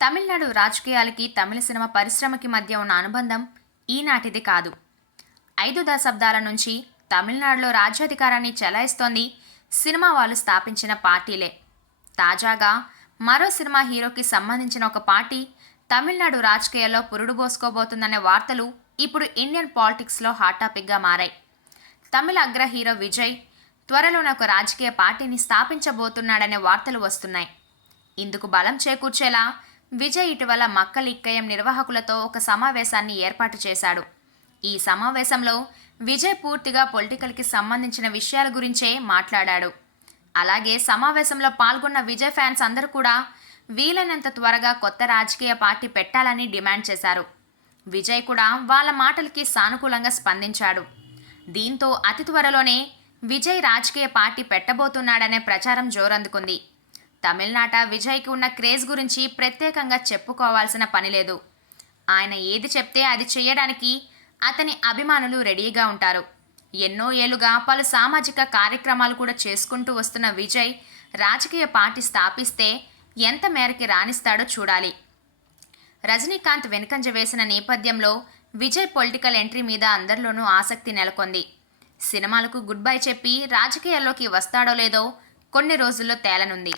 తమిళనాడు రాజకీయాలకి తమిళ సినిమా పరిశ్రమకి మధ్య ఉన్న అనుబంధం ఈనాటిది కాదు. ఐదు దశాబ్దాల నుంచి తమిళనాడులో రాజ్యాధికారాన్ని చెలాయిస్తోంది సినిమా వాళ్ళు స్థాపించిన పార్టీలే. తాజాగా మరో సినిమా హీరోకి సంబంధించిన ఒక పార్టీ తమిళనాడు రాజకీయాల్లో పురుడు పోసుకోబోతుందనే వార్తలు ఇప్పుడు ఇండియన్ పాలిటిక్స్లో హాట్ టాపిక్గా మారాయి. తమిళ అగ్ర హీరో విజయ్ త్వరలోనే ఒక రాజకీయ పార్టీని స్థాపించబోతున్నాడనే వార్తలు వస్తున్నాయి. ఇందుకు బలం చేకూర్చేలా విజయ్ ఇటీవల మక్కలిక్కయం నిర్వాహకులతో ఒక సమావేశాన్ని ఏర్పాటు చేశాడు. ఈ సమావేశంలో విజయ్ పూర్తిగా పొలిటికల్కి సంబంధించిన విషయాల గురించే మాట్లాడాడు. అలాగే సమావేశంలో పాల్గొన్న విజయ్ ఫ్యాన్స్ అందరూ కూడా వీలైనంత త్వరగా కొత్త రాజకీయ పార్టీ పెట్టాలని డిమాండ్ చేశారు. విజయ్ కూడా వాళ్ళ మాటలకి సానుకూలంగా స్పందించాడు. దీంతో అతి త్వరలోనే విజయ్ రాజకీయ పార్టీ పెట్టబోతున్నాడనే ప్రచారం జోరందుకుంది. తమిళనాట విజయ్కి ఉన్న క్రేజ్ గురించి ప్రత్యేకంగా చెప్పుకోవాల్సిన పని లేదు. ఆయన ఏది చెప్తే అది చేయడానికి అతని అభిమానులు రెడీగా ఉంటారు. ఎన్నో ఏళ్ళుగా పలు సామాజిక కార్యక్రమాలు కూడా చేసుకుంటూ వస్తున్న విజయ్ రాజకీయ పార్టీ స్థాపిస్తే ఎంత మేరకి రాణిస్తాడో చూడాలి. రజనీకాంత్ వెనుకంజ వేసిన నేపథ్యంలో విజయ్ పొలిటికల్ ఎంట్రీ మీద అందరిలోనూ ఆసక్తి నెలకొంది. సినిమాలకు గుడ్ బై చెప్పి రాజకీయాల్లోకి వస్తాడో లేదో కొన్ని రోజుల్లో తేలనుంది.